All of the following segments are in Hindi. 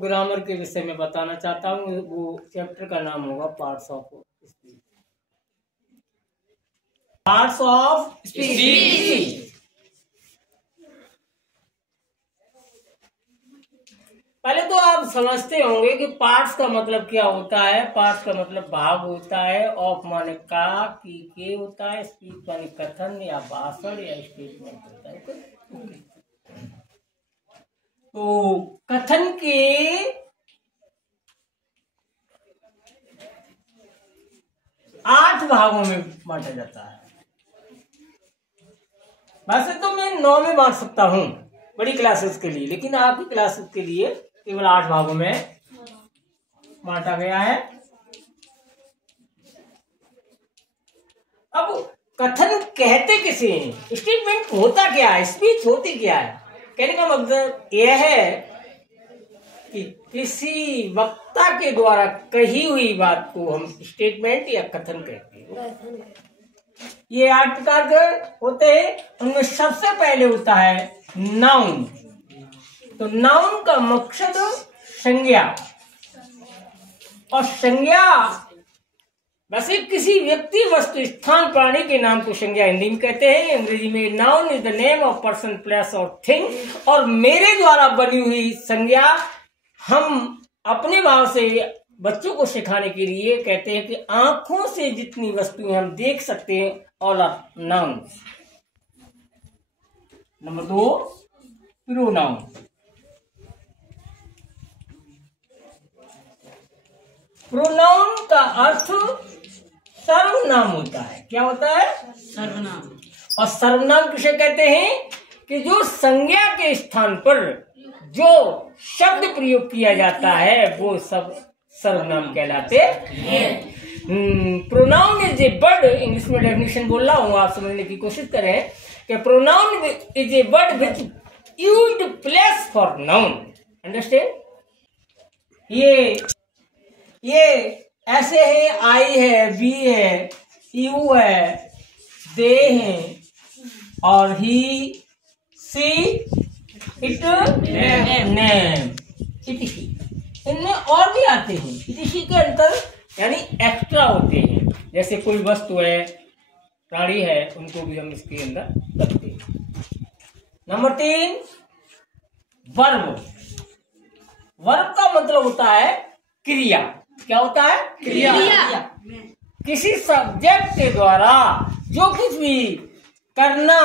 ग्रामर के विषय में बताना चाहता हूँ। वो चैप्टर का नाम होगा parts of speech. Parts of speech. पहले तो आप समझते होंगे कि पार्ट्स का मतलब क्या होता है। पार्ट्स का मतलब भाग होता है। ऑफ माने का, की के होता है। स्पीच माने कथन या भाषण या स्टेटमेंट होता है। तो कथन के 8 भागों में बांटा जाता है। वैसे तो मैं 9 में बांट सकता हूं बड़ी क्लासेस के लिए, लेकिन आपकी क्लासेस के लिए केवल 8 भागों में बांटा गया है। अब कथन कहते किसे हैं? स्टेटमेंट होता क्या है? स्पीच होती क्या है? कहने का मतलब यह है कि किसी वक्ता के द्वारा कही हुई बात को हम स्टेटमेंट या कथन कहते हैं। ये 8 प्रकार के होते हैं। उनमें सबसे पहले होता है नाउन। तो नाउन का मकसद संज्ञा, और संज्ञा वैसे किसी व्यक्ति, वस्तु, स्थान, प्राणी के नाम को संज्ञा हिंदी में कहते हैं। अंग्रेजी में noun is the name of person, place और थिंग। और मेरे द्वारा बनी हुई संज्ञा हम अपने भाव से बच्चों को सिखाने के लिए कहते हैं कि आंखों से जितनी वस्तुएं हम देख सकते हैं all are noun. Number 2 pronoun. Pronoun का अर्थ सर्वनाम होता है। क्या होता है? सर्वनाम। और सर्वनाम किसे कहते हैं? कि जो संज्ञा के स्थान पर जो शब्द प्रयोग किया जाता है वो सब सर्वनाम कहलाते हैं। Pronoun is a word, English में डेफिनेशन बोल रहा हूं, आप समझने की कोशिश करें कि pronoun is a word which used place for noun. Understand? ये ऐसे है, आई है, वी है, यू है, दे हैं, और ही, सी, इट, नेम, इटिशी। इनमें और भी आते हैं। इटिशी के अंतर यानी एक्स्ट्रा होते हैं। जैसे कोई वस्तु है, प्राणी है, उनको भी हम इसके अंदर रखते हैं। Number 3 verb. वर्ब का मतलब होता है क्रिया। क्या होता है? क्रिया। किसी सब्जेक्ट के द्वारा जो कुछ भी करना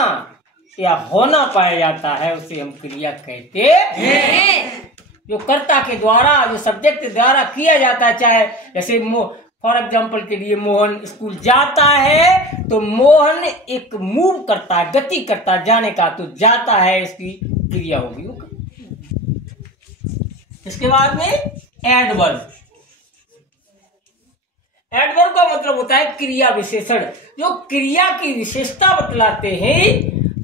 या होना पाया जाता है उसे हम क्रिया कहते हैं। जो कर्ता के द्वारा, जो सब्जेक्ट के द्वारा किया जाता है, चाहे जैसे फॉर एग्जाम्पल के लिए मोहन स्कूल जाता है तो मोहन एक मूव करता है, गति करता है जाने का, तो जाता है इसकी क्रिया होगी। इसके बाद में एडवर्ब। एडवर्ब का मतलब होता है क्रिया विशेषण। जो क्रिया की विशेषता बतलाते हैं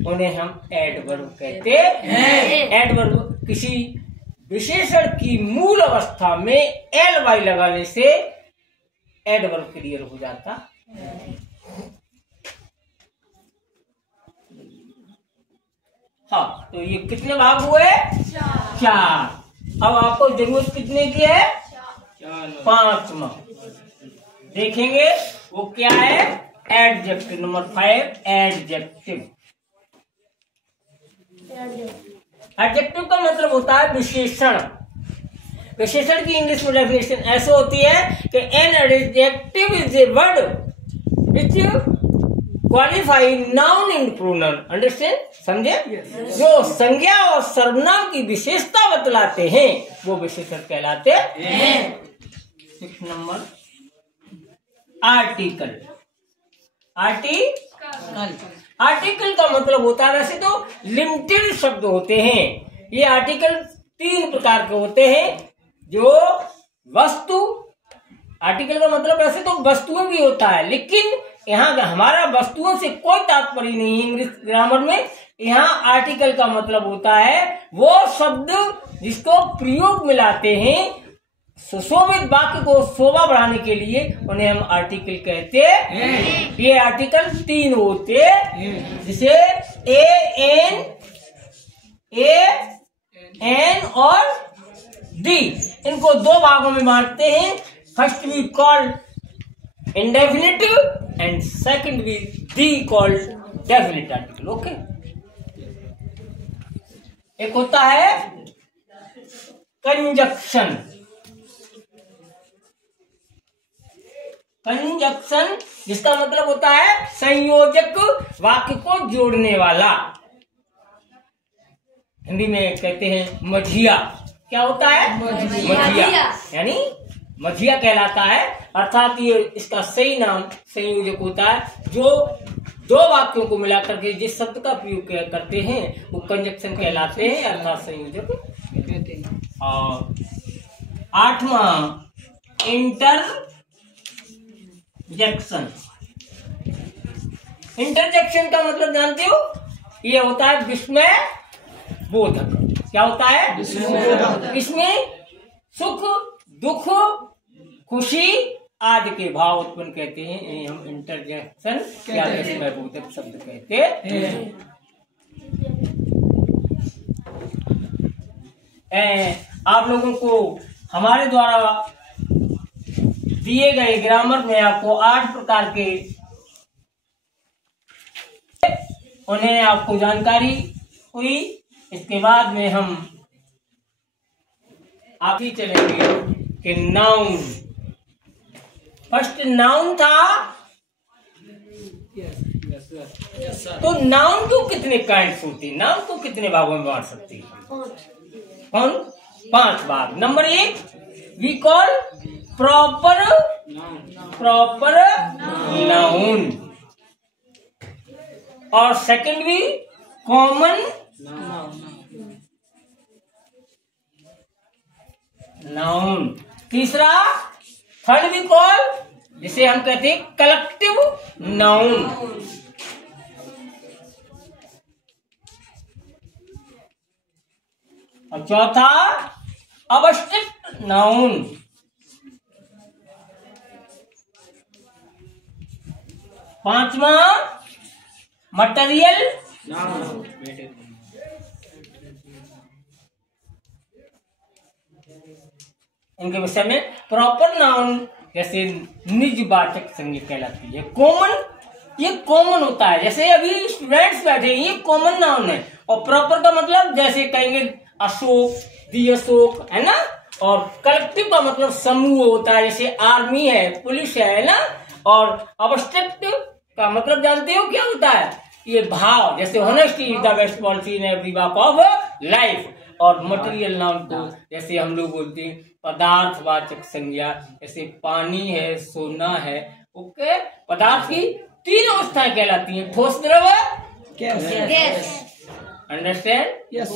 उन्हें हम एडवर्ब कहते हैं। एडवर्ब किसी विशेषण की मूल अवस्था में एल वाई लगाने से एडवर्ब क्लियर हो जाता है। हाँ, तो ये कितने भाग हुए? 4। अब आपको जरूरत कितने की है? 5वां देखेंगे। वो क्या है? एडजेक्टिव। Number 5 adjective. एडजेक्टिव का मतलब होता है विशेषण। विशेषण की इंग्लिश में डेफिनेशन ऐसे होती है कि an adjective is a word which qualify noun in pronoun. Understand? समझे? जो संज्ञा और सर्वनाम की विशेषता बतलाते हैं वो विशेषण कहलाते हैं। 6 नंबर आर्टिकल। आर्टिकल का मतलब होता है, वैसे तो लिमिटेड शब्द होते हैं। ये आर्टिकल 3 प्रकार के होते हैं। जो वस्तु, आर्टिकल का मतलब वैसे तो वस्तुएं भी होता है, लेकिन यहाँ हमारा वस्तुओं से कोई तात्पर्य नहीं है इंग्लिश ग्रामर में। यहाँ आर्टिकल का मतलब होता है वो शब्द जिसको प्रयोग में लाते हैं सुशोभित वाक्य को शोभा बढ़ाने के लिए, उन्हें हम आर्टिकल कहते हैं। ये आर्टिकल 3 होते जिसे ए एन और दी, इनको दो भागों में बांटते हैं। First we called indefinitive and second we the called definite article. Okay, एक होता है कंजक्शन। कंजक्शन जिसका मतलब होता है संयोजक, वाक्य को जोड़ने वाला। हिंदी में कहते हैं मझिया। क्या होता है? मझिया, यानी मझिया कहलाता है। अर्थात ये इसका सही नाम संयोजक होता है। जो दो वाक्यों को मिलाकर के जिस शब्द का प्रयोग करते हैं वो कंजक्शन कहलाते हैं, अर्थात संयोजक कहते हैं। और 8वां इंटरजेक्शन। इंटरजेक्शन का मतलब जानते हो? ये होता है विस्मय बोधक। क्या होता है? इसमें सुख, दुख, खुशी आदि के भाव उत्पन्न कहते हैं। हम इंटरजेक्शन या विस्मय बोधक शब्द कहते हैं। आप लोगों को हमारे द्वारा दिए गए ग्रामर में आपको 8 प्रकार के उन्हें आपको जानकारी हुई। इसके बाद में हम आगे चलेंगे कि नाउन। फर्स्ट नाउन था। तो नाउन को कितने काइंड्स होती है? नाउन को कितने भागों में बांट सकती है? कौन? 5 भाग। Number 1 we call proper noun, और सेकंड भी कॉमन नाउन। तीसरा थर्ड भी कॉल जिसे हम कहते हैं कलेक्टिव नाउन। और चौथा अबस्ट्रैक्ट नाउन। पांचवा मटेरियल इनके विषय में प्रॉपर नाउन जैसे निजवाचक संज्ञा कहलाती है। कॉमन, ये कॉमन होता है। जैसे अभी स्टूडेंट्स बैठे ये कॉमन नाउन है। और प्रॉपर का मतलब जैसे कहेंगे अशोक, दी अशोक, है ना। और कलेक्टिव का मतलब समूह होता है, जैसे आर्मी है, पुलिस है ना। और अब्स्ट्रैक्ट का मतलब जानते हो क्या होता है? ये भाव, जैसे honesty is the best policy in every walk of life. और मटेरियल नाउन को जैसे हम लोग बोलते हैं पदार्थवाचक संज्ञा, जैसे पानी है, सोना है। ओके, पदार्थ की 3 अवस्थाएं कहलाती हैं, ठोस, द्रव, गैस। अंडरस्टैंड? यस।